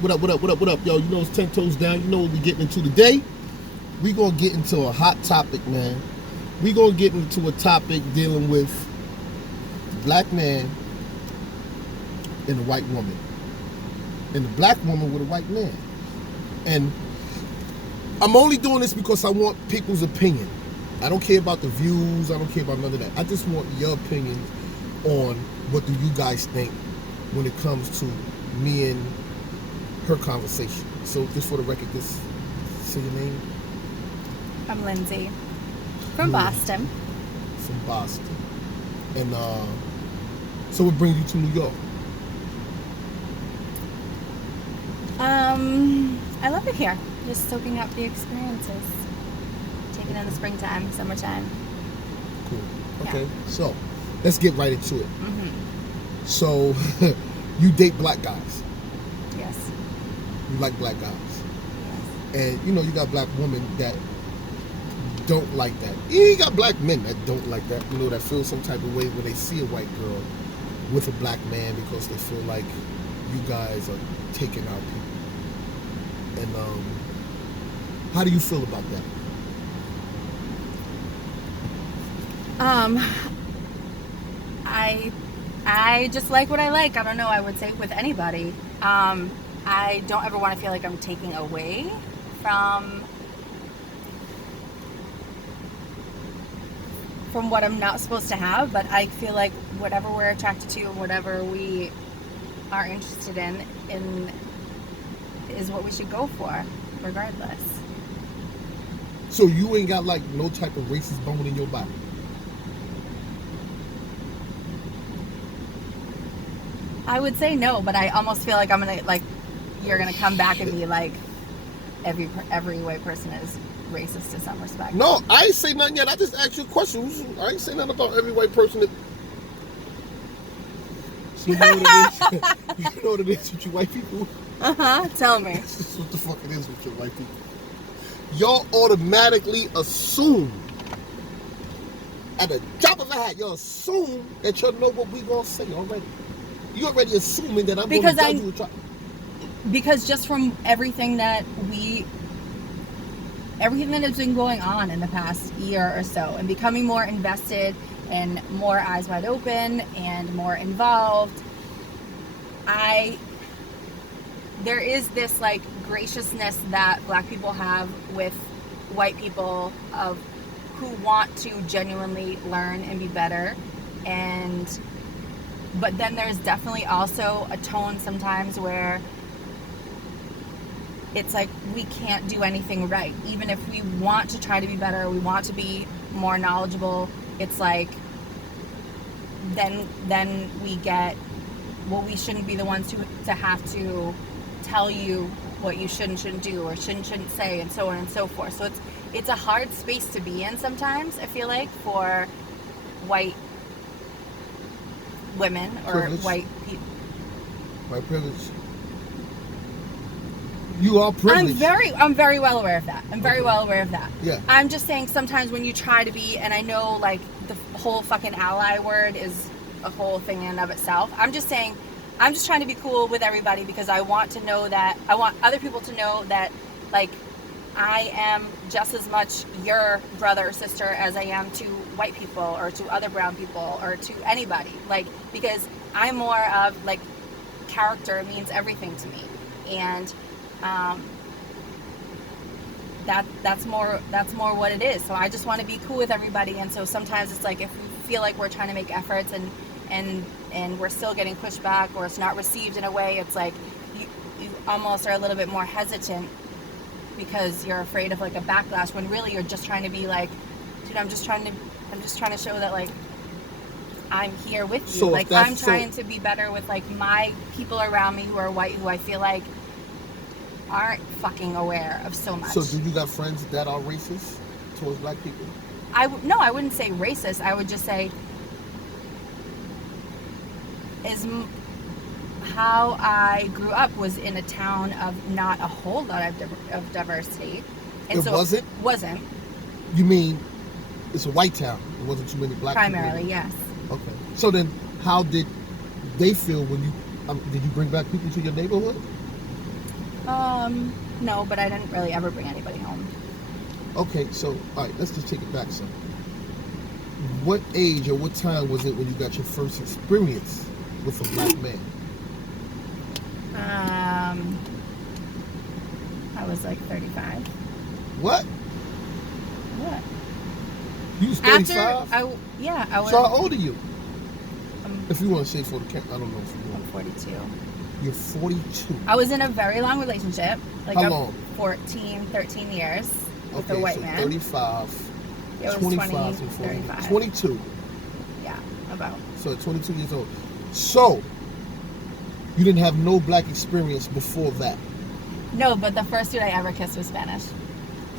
What up, what up, what up, what up, yo? You know it's 10 toes down. You know what we getting into today? We gonna get into a hot topic, man. We gonna get into a topic dealing with the black man and the white woman. And the black woman with a white man. And I'm only doing this because I want people's opinion. I don't care about the views. I don't care about none of that. I just want your opinion on what do you guys think when it comes to me and her conversation. So just for the record, just say your name. I'm Lindsay from Boston. From Boston. And so what brings you to New York? I love it here. Just soaking up the experiences. Taking in the springtime, summertime. Cool. Okay. Yeah. So let's get right into it. Mm-hmm. So you date black guys. Yes. You like black guys. Yes. And you know you got black women that don't like that. You got black men that don't like that. You know, that feel some type of way when they see a white girl with a black man because they feel like you guys are taking our people. And how do you feel about that? I just like what I like. I don't know. I would say with anybody. I don't ever want to feel like I'm taking away from what I'm not supposed to have, but I feel like whatever we're attracted to and whatever we are interested in is what we should go for, regardless. So you ain't got like no type of racist bone in your body? I would say no, but I almost feel like you're gonna come back and be like, every white person is racist to some respect. No, I ain't say nothing yet. I just asked you a question. I ain't say nothing about every white person that... So you know what it is? You know what it is with you white people? Tell me. This is what the fuck it is with you white people. Y'all automatically assume, at a drop of a hat, y'all assume that y'all know what we gonna say already. You already assuming that I'm gonna judge you. Because just from everything that has been going on in the past year or so, and becoming more invested and more eyes wide open and more involved, there is this like graciousness that black people have with white people of who want to genuinely learn and be better, but then there's definitely also a tone sometimes where it's like we can't do anything right. Even if we want to try to be better, we want to be more knowledgeable, it's like then we get, well, we shouldn't be the ones to have to tell you what you shouldn't do or shouldn't say, and so on and so forth. So it's a hard space to be in sometimes, I feel like, for white women or Privilege. white people. White privilege. You are privileged. I'm very well aware of that. I'm very well aware of that. Yeah. I'm just saying sometimes when you try to be, and I know like the whole fucking ally word is a whole thing in and of itself. I'm just saying, I'm just trying to be cool with everybody because I want other people to know that like I am just as much your brother or sister as I am to white people or to other brown people or to anybody. Like, because I'm more of like, character means everything to me. And that's more what it is. So I just want to be cool with everybody. And so sometimes it's like if we feel like we're trying to make efforts and we're still getting pushed back or it's not received in a way, it's like you almost are a little bit more hesitant because you're afraid of like a backlash, when really you're just trying to be like, dude, I'm just trying to show that like I'm here with you. So like I'm trying to be better with like my people around me who are white, who I feel like aren't fucking aware of so much. So do you got friends that are racist towards black people? No, I wouldn't say racist. I would just say how I grew up was in a town of not a whole lot of diversity. And it wasn't? You mean it's a white town? There wasn't too many black people? Primarily, yes. Okay. So then how did they feel when you... did you bring back people to your neighborhood? No, but I didn't really ever bring anybody home. Okay, so all right, let's just take it back some. What age or what time was it when you got your first experience with a black man? I was like 35. What? What? You was After 35? I was. So how old are you? I'm, If you want to say for the camera, I don't know if you I'm want. 42. You're 42. I was in a very long relationship. Like How long? 14, 13 years with a Okay, white so man. 35, It was 25 20, to 40, 35. 22. Yeah, about. So at 22 years old. So you didn't have no black experience before that. No, but the first dude I ever kissed was Spanish.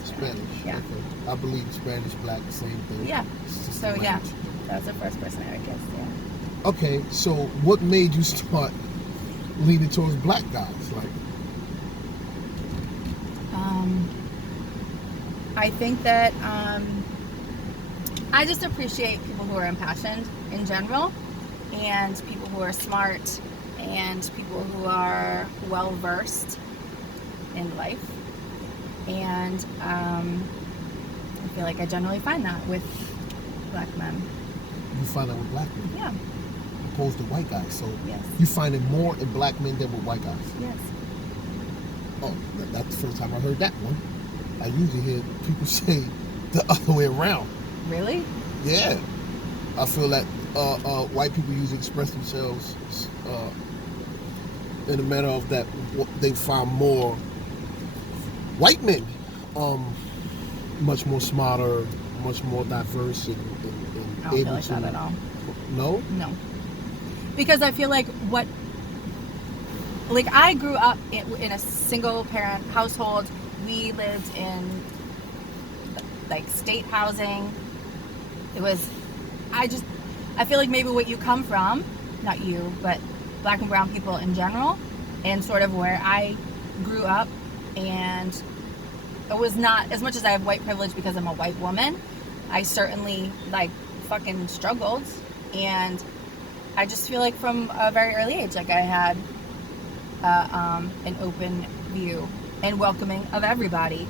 Spanish. Yeah. Okay. I believe Spanish, black, the same thing. Yeah. It's just So the yeah, language. that was the first person I ever kissed. Yeah. Okay, so what made you start leaning towards black guys? Like, I think that I just appreciate people who are impassioned in general, and people who are smart, and people who are well versed in life. And I feel like I generally find that with black men. you find out with black men Yeah. opposed to white guys. So Yes. you find it more in black men than with white guys. Yes. Oh, that's the first time I heard that one. I usually hear people say the other way around. Really? Yeah. I feel that white people usually express themselves in a manner of that they find more white men much more smarter, much more diverse, and I don't able feel like to. that at all. No? No. Because I feel like I grew up in a single parent household. We lived in like state housing. I feel like maybe what you come from, not you, but black and brown people in general, and sort of where I grew up, and it was not, as much as I have white privilege because I'm a white woman, I certainly like fucking struggled, and I just feel like from a very early age, like I had an open view and welcoming of everybody.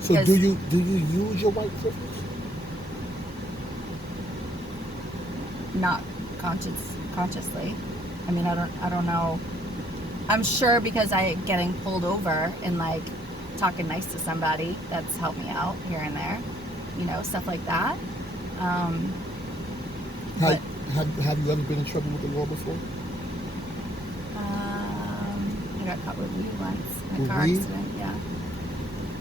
So do you use your white privilege? Not consciously. I mean, I don't know. I'm sure because getting pulled over and like talking nice to somebody, that's helped me out here and there, stuff like that. Have you ever been in trouble with the law before? I got caught with weed once in a With car weed? accident. Yeah.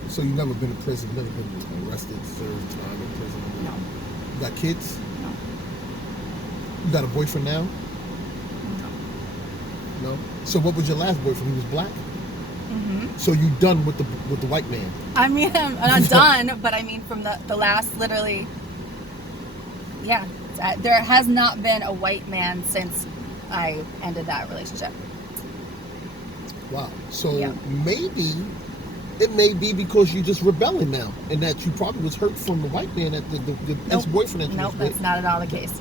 So you've never been to prison, never been arrested, served time in prison? No. You got kids? No. You got a boyfriend now? No. No? So what was your last boyfriend? He was black? Mm-hmm. So you done with the white man? I mean, I'm not done, but I mean from the last, literally, yeah. There has not been a white man since I ended that relationship. Wow. So Yeah. maybe it may be because you're just rebelling now, and that you probably was hurt from the white man, that the ex-boyfriend that you Nope, was that's with. not at all the case.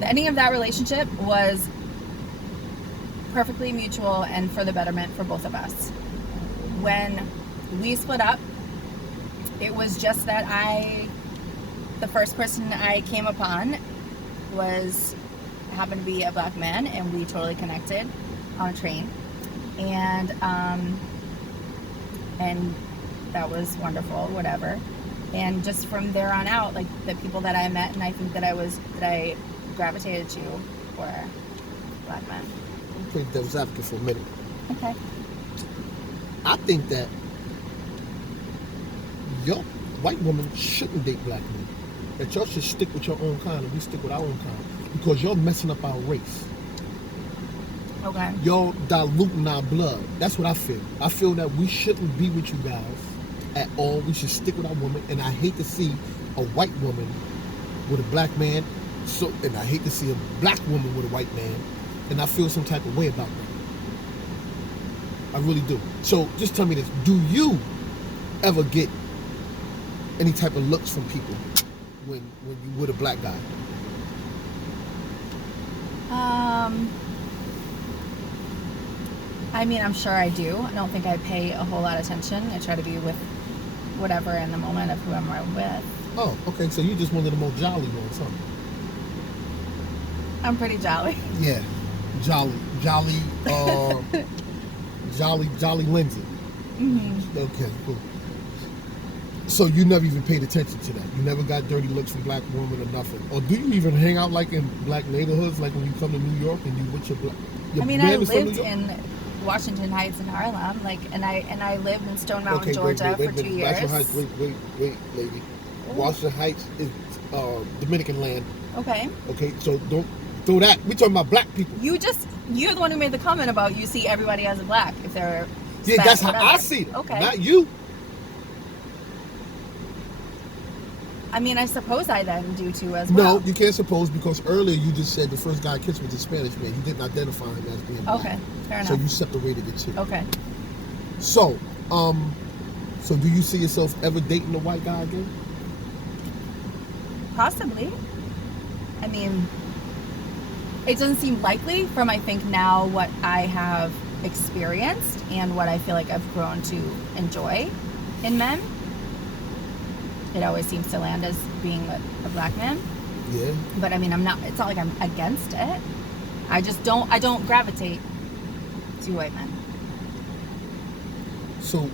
The ending of that relationship was perfectly mutual and for the betterment for both of us. When we split up, it was just that the first person I came upon happened to be a black man, and we totally connected on a train, and that was wonderful, whatever. And just from there on out, like the people that I met and I think that I gravitated to were black men. I'm playing devil's advocate for a minute. Okay. I think that your white woman shouldn't date black men. That y'all should stick with your own kind and we stick with our own kind. Because y'all messing up our race. Okay. Y'all diluting our blood. That's what I feel. I feel that we shouldn't be with you guys at all. We should stick with our woman. And I hate to see a white woman with a black man. And I hate to see a black woman with a white man. And I feel some type of way about that. I really do. So just tell me this. Do you ever get any type of looks from people when you with a black guy? I mean, I'm sure I do. I don't think I pay a whole lot of attention. I try to be with whatever in the moment of whoever I'm with. Oh, okay. So you just one of the most jolly ones, huh? I'm pretty jolly. Yeah, jolly, jolly Lindsay. Mm-hmm. Okay, cool. So you never even paid attention to that. You never got dirty looks from black women or nothing. Or do you even hang out like in black neighborhoods, like when you come to New York and you with your black? I mean, I lived in Washington Heights in Harlem, and I lived in Stone Mountain, Georgia for 2 years. Washington Heights, wait, lady. Washington Heights is Dominican land. Okay. Okay, so don't throw that. We talking about black people. You're the one who made the comment about you see everybody as a black if they're yeah, Spanish, that's how whatever. I see it. Okay. Not you. I mean, I suppose I then do too as well. No, you can't suppose because earlier you just said the first guy I kissed was a Spanish man. You didn't identify him as being black. Okay, fair enough. So you separated the two. Okay. So, so do you see yourself ever dating a white guy again? Possibly. I mean, it doesn't seem likely from, I think, now what I have experienced and what I feel like I've grown to enjoy in men. It always seems to land as being a black man. Yeah. But I mean, it's not like I'm against it. I don't gravitate to white men. So,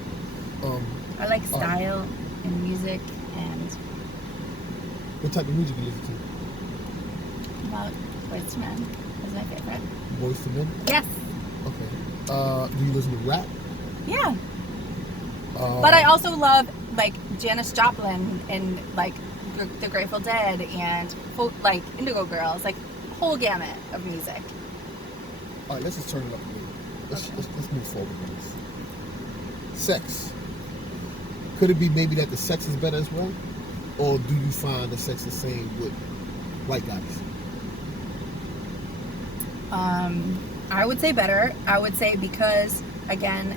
I like style and music and... What type of music you listen to? Well, Boyz II Men is my favorite. Boyz II Men? Yes. Okay. Do you listen to rap? Yeah. But I also love like Janis Joplin and like the Grateful Dead and like Indigo Girls, like whole gamut of music. All right, let's just turn it up a little. Let's move forward with this. Sex. Could it be maybe that the sex is better as well? Or do you find the sex the same with white guys? I would say better. I would say because, again,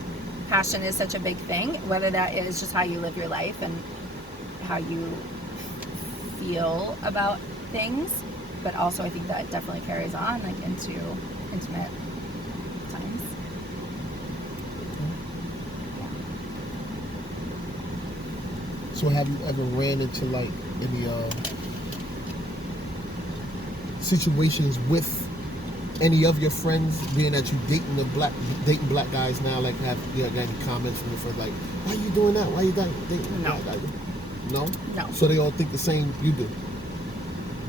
passion is such a big thing, whether that is just how you live your life and how you feel about things, but also I think that definitely carries on like into intimate times. Yeah. So have you ever ran into like any situations with any of your friends, being that you dating black guys now, like have you got any comments from your friends like, why you doing that? Why you dating black guys? No? No. So they all think the same you do?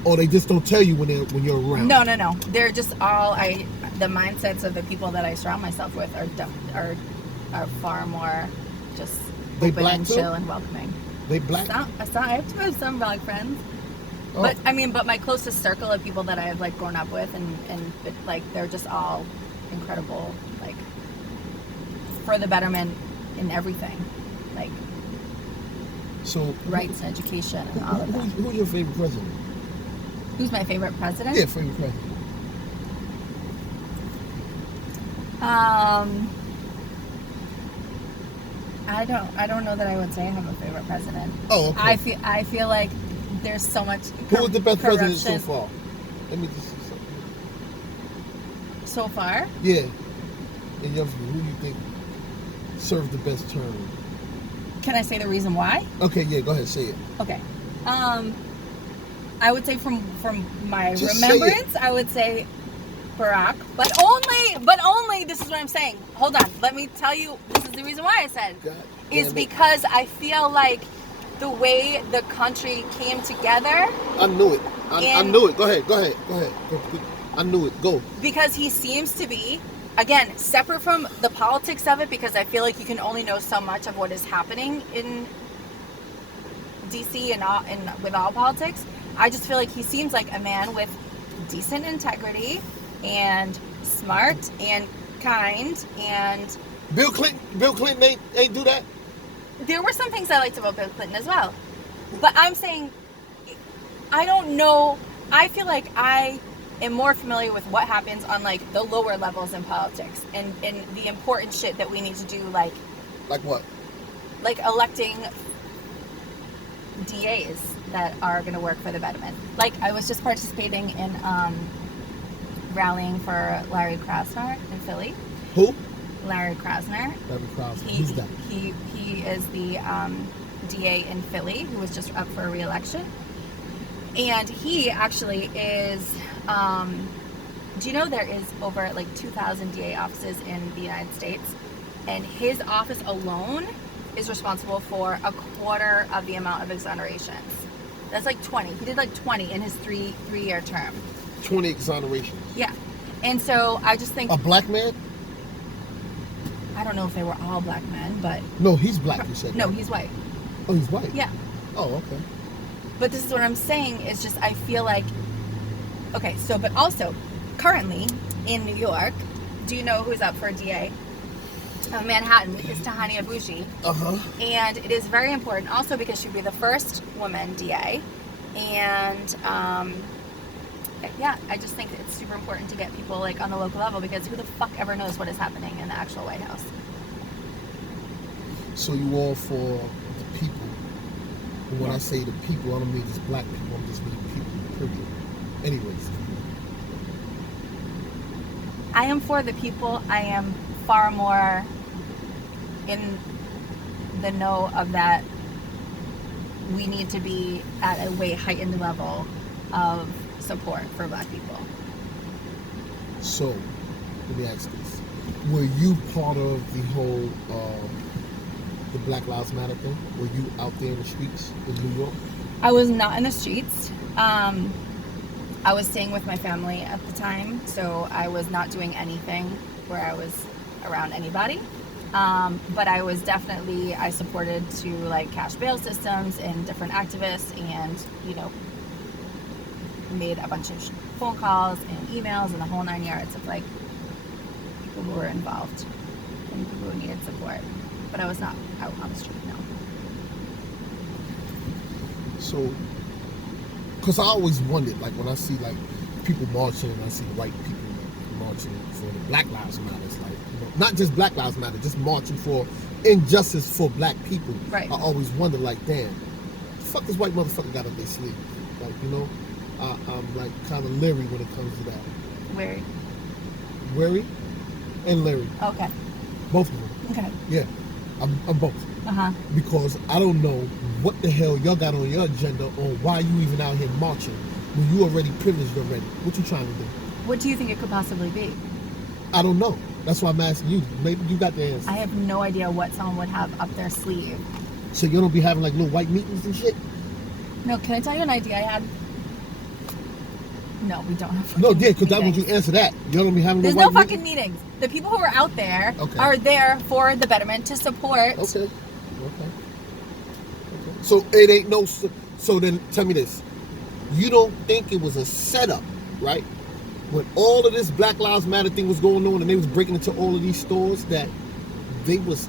Or they just don't tell you when you're around? No. They're just all the mindsets of the people that I surround myself with are far more just they open black and too? chill and welcoming. They black? I have some black friends. Oh. But my closest circle of people that I've like grown up with and like they're just all incredible, like for the betterment in everything, like so rights and education and all of that. Who's your favorite president? Who's my favorite president? Yeah, favorite president. I don't know that I would say I have a favorite president. Oh, okay. I feel like there's so much Who was the best corruption. president so far? Let me just see something. So far? Yeah. In your view, who do you think served the best term? Can I say the reason why? Okay, yeah, go ahead, say it. Okay. I would say from my Just remembrance, I would say Barack, but only this is what I'm saying. Hold on, let me tell you. This is the reason why I said is because I feel like the way the country came together. I knew it. I knew it. Go ahead. Go. I knew it. Go. Because he seems to be, again, separate from the politics of it, because I feel like you can only know so much of what is happening in DC and with all politics. I just feel like he seems like a man with decent integrity and smart and kind and... Bill Clinton ain't do that? There were some things I liked about Bill Clinton as well. But I'm saying, I don't know, I feel like I am more familiar with what happens on like the lower levels in politics and the important shit that we need to do, like... Like what? Like electing DAs that are going to work for the betterment. Like I was just participating in rallying for Larry Krasner in Philly. Who? Larry Krasner. Larry Krasner. Who's that? He is the DA in Philly who was just up for re-election. And he actually is, do you know there is over like 2,000 DA offices in the United States? And his office alone is responsible for a quarter of the amount of exonerations. That's like 20. He did like 20 in his three-year term. 20 exonerations. Yeah. And so I just think... A black man? I don't know if they were all black men, but... No, he's black, you said. No, right? he's white. Oh, he's white? Yeah. Oh, okay. But this is what I'm saying, is just I feel like... Okay, so, but also, currently, in New York, do you know who's up for DA? Manhattan is Tahani Abushi. Uh-huh. And it is very important also because she'd be the first woman DA. And, yeah, I just think it's super important to get people like on the local level because who the fuck ever knows what is happening in the actual White House. So you all for the people. And when I say the people, I don't mean just black people, I'm just meaning people, period. Anyways. I am for the people. I am far more in the know of that we need to be at a way heightened level of support for black people. So, let me ask this. Were you part of the whole, the Black Lives Matter thing? Were you out there in the streets in New York? I was not in the streets. I was staying with my family at the time, so I was not doing anything where I was around anybody. But I was definitely, I supported to like cash bail systems and different activists and, you know, made a bunch of phone calls and emails and the whole 9 yards of like people who were involved and people who needed support. But I was not out on the street, no. So, because I always wondered, like when I see like people marching and I see white people marching for the Black Lives Matter, it's like, you know, not just Black Lives Matter, just marching for injustice for black people. Right. I always wonder, like, damn, the fuck this white motherfucker got up their sleeve? Like, you know, I'm like kind of leery when it comes to that. Wary. Wary and leery. Okay. Both of them. Okay. Yeah, I'm both. Uh-huh. Because I don't know what the hell y'all got on your agenda on why you even out here marching when you already privileged already. What you trying to do? What do you think it could possibly be? I don't know. That's why I'm asking you. Maybe you got the answer. I have no idea what someone would have up their sleeve. So you don't be having like little white meetings and shit? No, can I tell you an idea I had? No, we don't have No, yeah, because meetings. I want you to answer that. You don't be having There's no no white fucking meetings. The people who are out there Okay. are there for the betterment to support. Okay. So it ain't no. So then tell me this. You don't think it was a setup, right? When all of this Black Lives Matter thing was going on and they was breaking into all of these stores that they was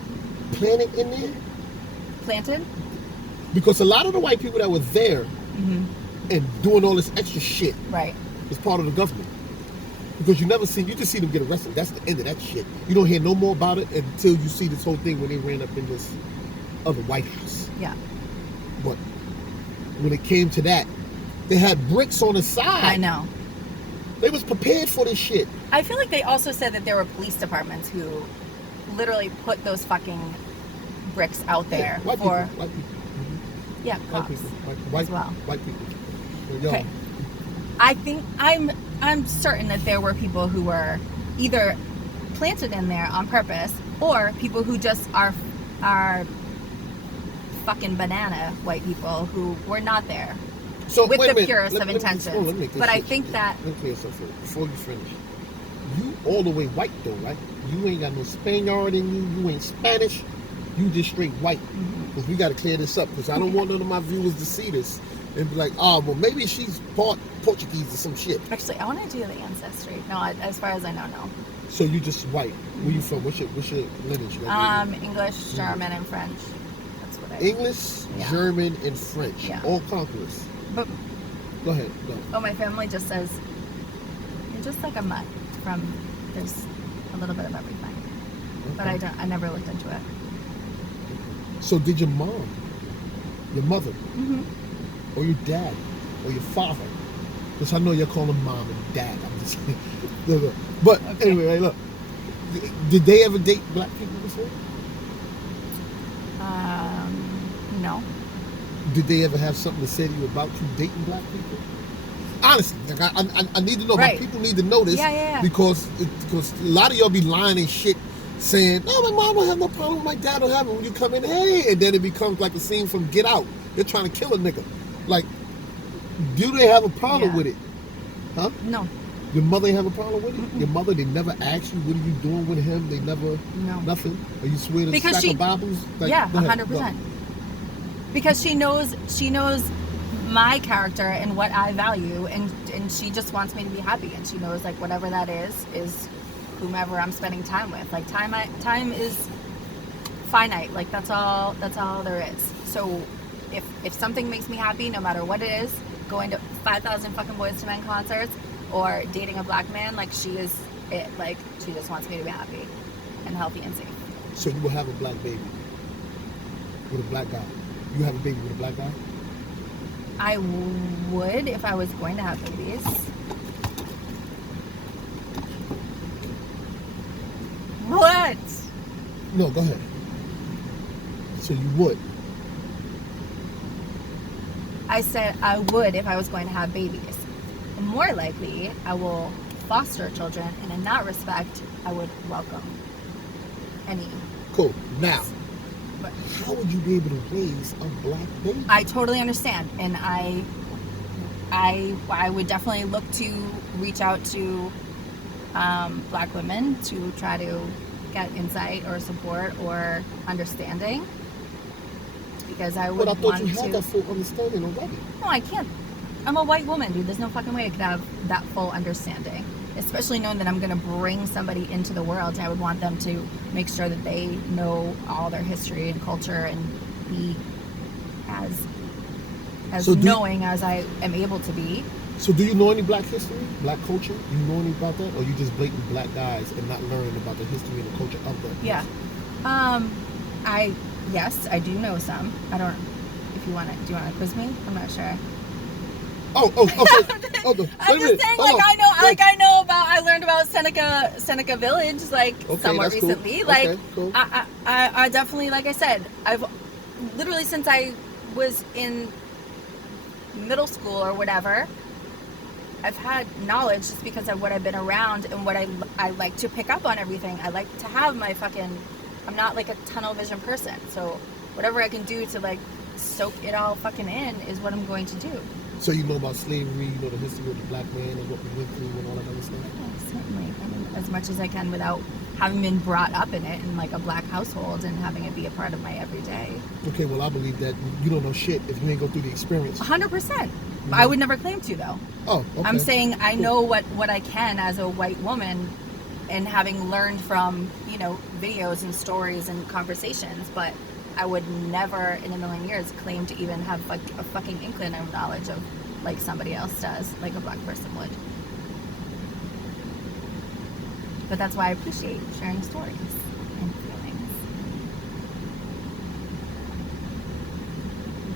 planted in there? Planted? Because a lot of the white people that were there and doing all this extra shit Right. is part of the government. Because you just see them get arrested. That's the end of that shit. You don't hear no more about it until you see this whole thing when they ran up in this other White House. Yeah. But when it came to that, they had bricks on the side. I know. They was prepared for this shit. I feel like they also said that there were police departments who literally put those fucking bricks out there White for people. White people. Mm-hmm. yeah, White cops people. as well. White people. Well, yo, Okay. I think I'm certain that there were people who were either planted in there on purpose or people who just are fucking banana white people who were not there so, with wait a the minute. purest of Let me intentions. make this But I shit think straight. that Let me clear something before you finish. You all the way white though, right? You ain't got no Spaniard in you. You ain't Spanish. You just straight white. Because we got to clear this up. Because I don't want none of my viewers to see this and be like, oh, well, maybe she's part Portuguese or some shit. actually I want to do the ancestry. No, as far as I know, no. So you just white. Where you from? What's your lineage? Like, English, German, and French. That's what I. English, Yeah. German, and French. Yeah. All conquerors. But Go ahead. Go. oh, my family just says you're just like a mutt. There's a little bit of everything, but Okay. I never looked into it. So did your mom, your mother, Mm-hmm. or your dad, or your father? Because I know you're calling mom and dad. I'm just kidding. Look. But Okay. anyway, look. Did they ever date black people before? No. Did they ever have something to say to you about you dating black people? Honestly, like I need to know. Right. My people need to know this. Yeah. Because a lot of y'all be lying and shit, saying, "No, my mom don't have no problem. My dad don't have it." When you come in, hey, and then it becomes like a scene from Get Out. They're trying to kill a nigga. Like, do they have a problem with it? Huh? No. Your mother ain't have a problem with it? Mm-mm. Your mother, they never asked you, what are you doing with him? They never, nothing? Or you swear to because stack of Bibles? Like, yeah, 100%. Because she knows my character and what I value, and she just wants me to be happy, and she knows, like, whatever that is whomever I'm spending time with. Like, time is finite. Like, that's all there is. So if something makes me happy, no matter what it is, going to 5,000 fucking Boys to Men concerts or dating a black man, like, she is it. Like, she just wants me to be happy and healthy and safe. So you will have a black baby with a black guy? You have a baby with a black guy? I would if I was going to have babies. What? No, go ahead. So you would? I said I would if I was going to have babies. More likely, I will foster children, and in that respect, I would welcome any. Cool. Now, how would you be able to raise a black baby? I totally understand, and I would definitely look to reach out to black women to try to get insight or support or understanding, because I would. But I thought you had that full understanding already. No, I can't. I'm a white woman, dude. There's no fucking way I could have that full understanding. Especially knowing that I'm going to bring somebody into the world. I would want them to make sure that they know all their history and culture and be as knowing as I am able to be. So do you know any black history, black culture? Do you know any about that? Or you just blatant black guys and not learning about the history and the culture of that? Yeah. Yes, I do know some. I don't, if you want to, do you want to quiz me? I'm not sure. Okay. I'm just saying, I learned about Seneca Village, like, somewhat recently. Cool. Like, cool. I definitely, like I said, I've literally, since I was in middle school or whatever, I've had knowledge just because of what I've been around and what I like to pick up on everything. I like to have my I'm not like a tunnel vision person. So whatever I can do to, like, soak it all fucking in is what I'm going to do. So you know about slavery, you know the history of the black man and what we went through and all that other stuff? Yeah, certainly. I mean, as much as I can without having been brought up in it in, like, a black household and having it be a part of my everyday. Okay, well, I believe that you don't know shit if you ain't go through the experience. 100%. Mm-hmm. I would never claim to, though. Oh, okay. I'm saying I know what I can as a white woman, and having learned from, videos and stories and conversations, but I would never in a million years claim to even have, like, a fucking inkling of knowledge of, like, somebody else does, like a black person would. But that's why I appreciate sharing stories and feelings.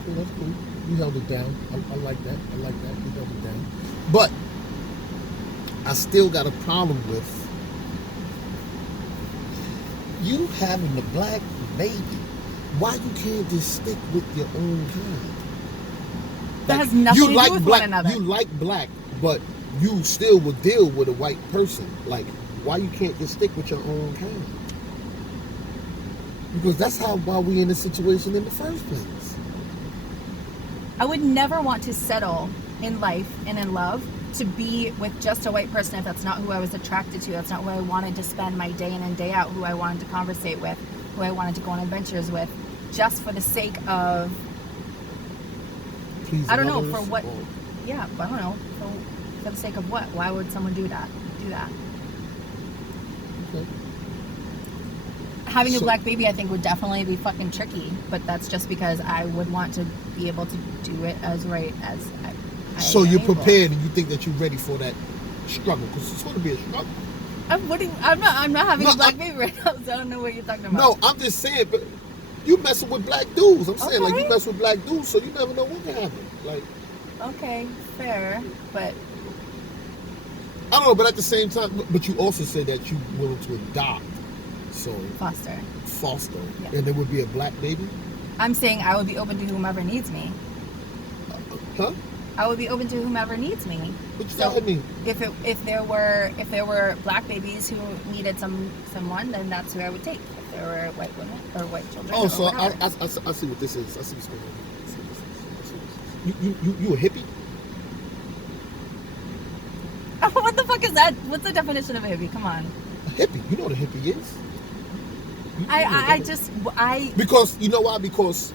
Okay, that's cool. You held it down. I like that. You held it down. But I still got a problem with you having the black baby. Why you can't just stick with your own kind? That has nothing to do with black, one another. You like black, but you still would deal with a white person. Like, why you can't just stick with your own kind? Because that's why we in this situation in the first place. I would never want to settle in life and in love to be with just a white person if that's not who I was attracted to. That's not who I wanted to spend my day in and day out, who I wanted to conversate with, who I wanted to go on adventures with, just for the sake of, I don't know, for what, yeah, I don't know, for the sake of what? Why would someone do that? Okay. Having a black baby, I think, would definitely be fucking tricky, but that's just because I would want to be able to do it as right as I so you're prepared and you think that you're ready for that struggle, because it's going to be a struggle. I'm not having a black baby right now, so I don't know what you're talking about. No, I'm just saying, but you messing with black dudes. I'm saying, like, you mess with black dudes, so you never know what can happen. Like, okay, fair, but I don't know, but at the same time, but you also said that you're willing to adopt. So Foster. Yeah. And there would be a black baby? I'm saying I would be open to whomever needs me. Huh? I would be open to whomever needs me. What that mean? If there were black babies who needed someone, then that's who I would take. If there were white women or white children. Oh, so I see what this is. I see what's going on. You a hippie? What the fuck is that? What's the definition of a hippie? Come on. A hippie. You know what a hippie is? Because you know why? Because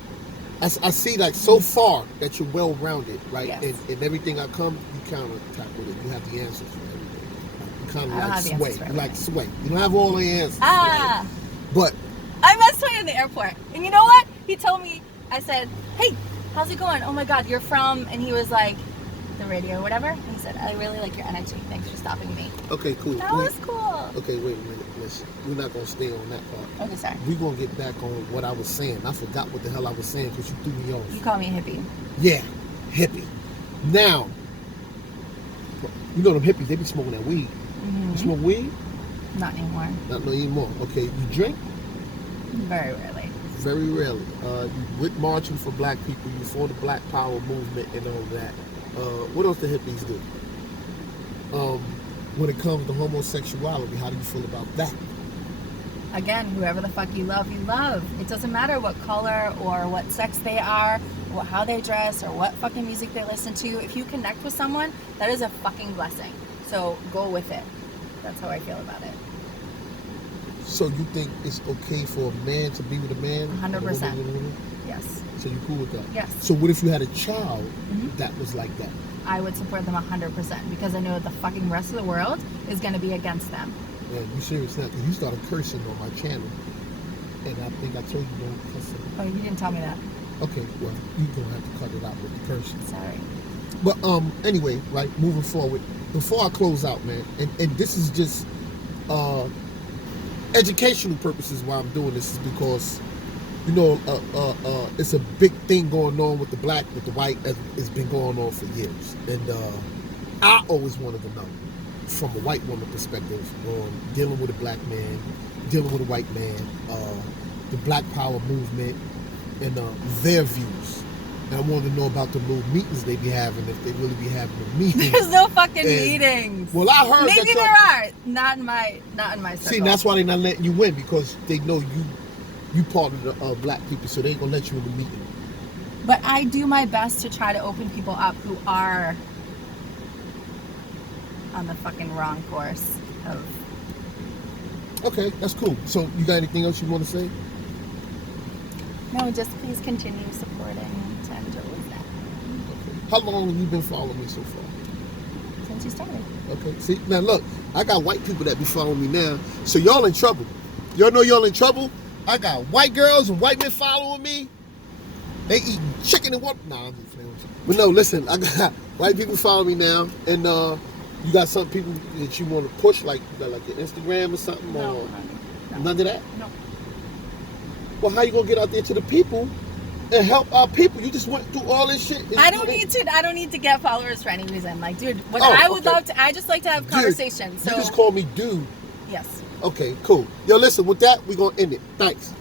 I see like so far that you're well rounded, right? Yes. And everything I come, you counter attack with it. You have the answers for everything. You kind of like sway. You like sway. You don't have all the answers. Right? But I met Sway in the airport, and you know what? He told me. I said, "Hey, how's it going? Oh my God, you're from?" And he was like, "The radio, or whatever." And he said, "I really like your energy. Thanks for stopping me." Okay, cool. That was cool. Okay, wait a minute. Listen, we're not gonna stay on that part. Okay, sorry. We're gonna get back on what I was saying. I forgot what the hell I was saying because you threw me off. You call me a hippie. Yeah, hippie. Now, you know them hippies, they be smoking that weed. Mm-hmm. You smoke weed? Not anymore. Not anymore. Okay, you drink? Very rarely. Very rarely. You with marching for black people, you for the Black Power movement and all that. What else the hippies do? When it comes to homosexuality, how do you feel about that? Again, whoever the fuck you love, you love. It doesn't matter what color or what sex they are, or how they dress, or what fucking music they listen to. If you connect with someone, that is a fucking blessing. So go with it. That's how I feel about it. So you think it's okay for a man to be with a man? 100%. Yes. So you cool with that? Yes. So what if you had a child that was like that? I would support them 100% because I know the fucking rest of the world is going to be against them. Man, you serious now? You started cursing on my channel, and I think I told you don't cuss. Oh, you didn't tell me that. Okay, well, you're going to have to cut it out with the cursing. Sorry. But anyway, right, moving forward, before I close out, man, and this is just educational purposes why I'm doing this is because, you know, it's a big thing going on with the black, with the white, as it's been going on for years. And I always wanted to know, from a white woman perspective, on dealing with a black man, dealing with a white man, the Black Power movement, and their views. And I wanted to know about the little meetings they be having, if they really be having a meeting. There's no fucking meetings. Well, I heard maybe there are. Not in my circle. See, that's why they're not letting you in, because they know you part of the black people, so they ain't gonna let you in the meeting. But I do my best to try to open people up who are on the fucking wrong course of. Okay, that's cool. So you got anything else you want to say? No, just please continue supporting Tanjo's. Okay. How long have you been following me so far? Since you started. Okay. See, now look, I got white people that be following me now, so y'all in trouble. Y'all know y'all in trouble? I got white girls and white men following me. They eating chicken and what? Nah, I'm just playing with you. But no, listen, I got white people following me now, and you got some people that you want to push, like you got like your Instagram or something, No, or no. none of that. No. Well, how you gonna get out there to the people and help our people? You just went through all this shit. I don't need to get followers for any reason. Like, dude, what I would love to. I just like to have conversations. So you just call me dude. Yes. Okay, cool. Yo, listen. With that, we're gonna end it. Thanks.